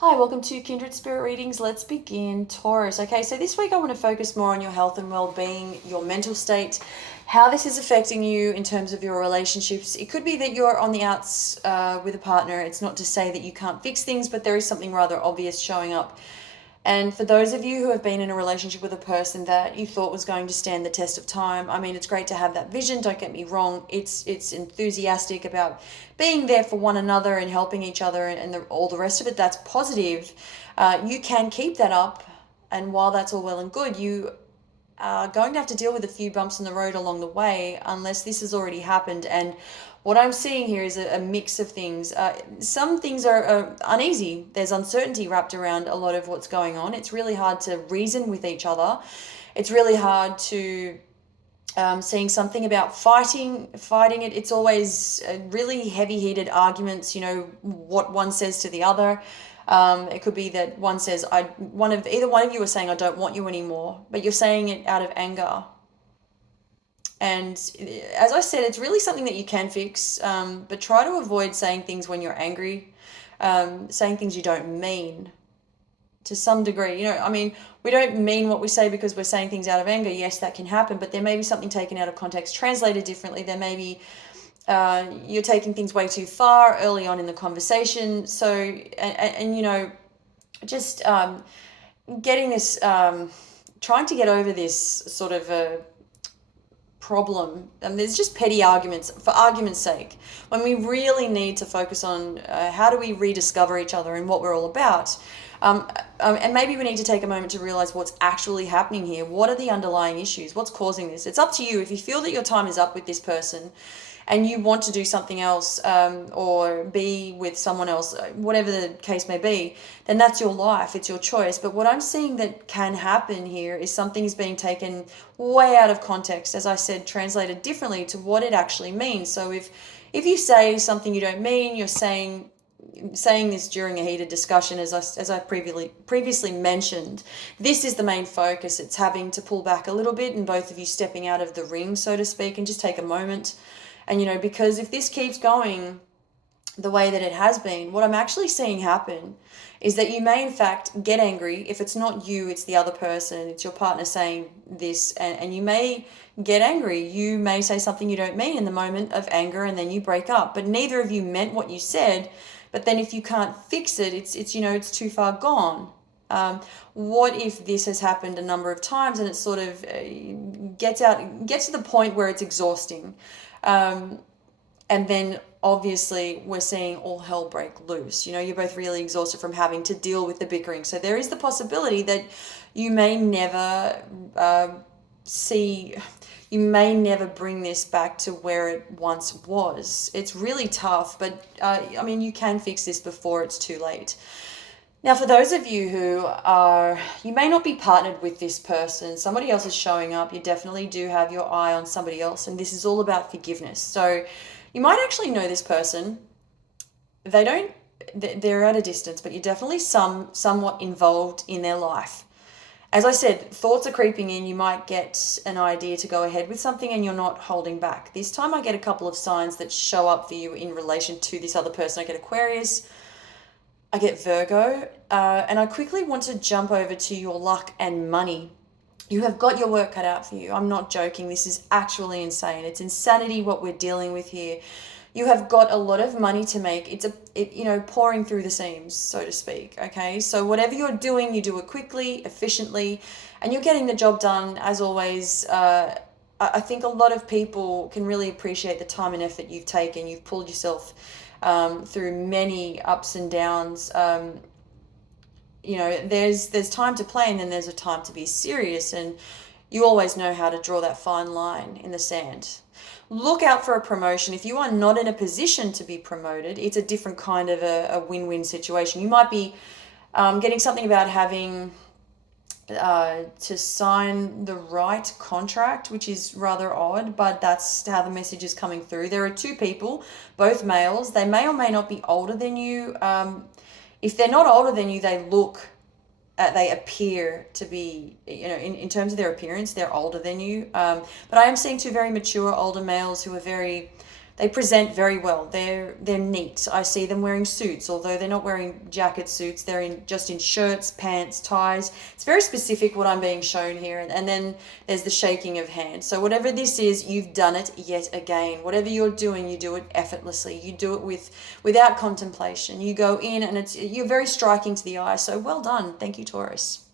Hi, welcome to Kindred Spirit Readings. Let's begin. Taurus. Okay, so this week I want to focus more on your health and well-being, your mental state, how this is affecting you in terms of your relationships. It could be that you're on the outs with a partner. It's not to say that you can't fix things, but there is something rather obvious showing up. And for those of you who have been in a relationship with a person that you thought was going to stand the test of time, I mean, it's great to have that vision. Don't get me wrong. It's enthusiastic about being there for one another and helping each other and all the rest of it. That's positive. You can keep that up. And while that's all well and good, you are going to have to deal with a few bumps in the road along the way unless this has already happened. And what I'm seeing here is a mix of things. Some things are uneasy. There's uncertainty wrapped around a lot of what's going on. It's really hard to reason with each other. It's really hard to seeing something about fighting it. It's always really heavy-heated arguments. You know what one says to the other. It could be that one says, either one of you are saying, "I don't want you anymore," but you're saying it out of anger. And as I said, it's really something that you can fix, but try to avoid saying things when you're angry, saying things you don't mean to some degree. I mean, we don't mean what we say because we're saying things out of anger. Yes, that can happen, but there may be something taken out of context, translated differently. There may be you're taking things way too far early on in the conversation. So, just getting this, trying to get over this sort of a problem. There's just petty arguments for argument's sake, when we really need to focus on how do we rediscover each other and what we're all about. And maybe we need to take a moment to realize what's actually happening here. What are the underlying issues? What's causing this? It's up to you. If you feel that your time is up with this person and you want to do something else, or be with someone else, whatever the case may be, then that's your life. It's your choice. But what I'm seeing that can happen here is something is being taken way out of context, as I said, translated differently to what it actually means. So if you say something you don't mean, you're saying this during a heated discussion, as I previously mentioned. This is the main focus. It's having to pull back a little bit and both of you stepping out of the ring, so to speak, and just take a moment. And because if this keeps going the way that it has been, what I'm actually seeing happen is that you may in fact get angry. If it's not you, it's the other person, it's your partner saying this, and you may get angry. You may say something you don't mean in the moment of anger, and then you break up, but neither of you meant what you said. But then if you can't fix it, it's too far gone. What if this has happened a number of times and it sort of gets to the point where it's exhausting? And then obviously we're seeing all hell break loose. You're both really exhausted from having to deal with the bickering. So there is the possibility that you may never see, you may never bring this back to where it once was. It's really tough, but I mean, you can fix this before it's too late. Now, for those of you you may not be partnered with this person, somebody else is showing up, you definitely do have your eye on somebody else, and this is all about forgiveness. So you might actually know this person. They're at a distance, but you're definitely somewhat involved in their life. As I said, thoughts are creeping in. You might get an idea to go ahead with something and you're not holding back. This time I get a couple of signs that show up for you in relation to this other person. I get Aquarius, I get Virgo, and I quickly want to jump over to your luck and money. You have got your work cut out for you. I'm not joking. This is actually insane. It's insanity what we're dealing with here. You have got a lot of money to make. It's pouring through the seams, so to speak. Okay, so whatever you're doing, you do it quickly, efficiently, and you're getting the job done. As always, I think a lot of people can really appreciate the time and effort you've taken. You've pulled yourself through many ups and downs. There's time to play and then there's a time to be serious, and you always know how to draw that fine line in the sand. Look out for a promotion. If you are not in a position to be promoted, it's a different kind of a win-win situation. You might be getting something about having to sign the right contract, which is rather odd, but that's how the message is coming through. There are two people, both males. They may or may not be older than you. If they're not older than you, they appear to be, in terms of their appearance, they're older than you. But I am seeing two very mature older males who are very They present very well. They're neat. I see them wearing suits, although they're not wearing jacket suits. They're just in shirts, pants, ties. It's very specific what I'm being shown here. And then there's the shaking of hands. So whatever this is, you've done it yet again. Whatever you're doing, you do it effortlessly. You do it without contemplation. You go in and you're very striking to the eye. So well done. Thank you, Taurus.